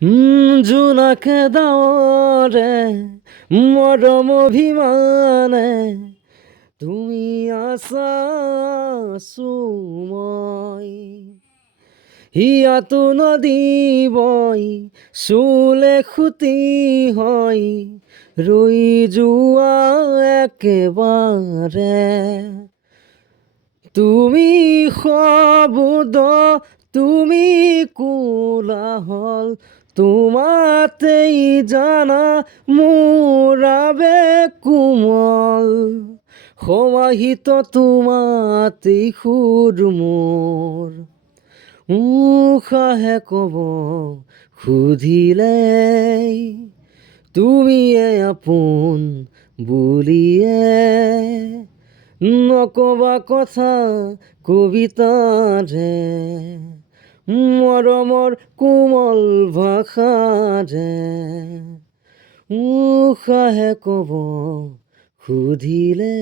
জোনাকে ডাৱৰে মৰম অভিমানে তুমি আছা মই হিয়াতো নদী বৈ চুলে খুটি হয় ৰৈ যোৱা একেবাৰে তুমি শব্দ তুমি কোলাহল তোমাতেই জানা মোৰ আবেগ কোমল সমাহিত তোমাতেই সুৰ মোৰ উশাহে কব সুধিলে তুমিয়ে আপোন বুলিয়ে নকবা কথা কবিতাৰে মৰমৰ কোমল ভাষাৰে উশাহে কব সুধিলে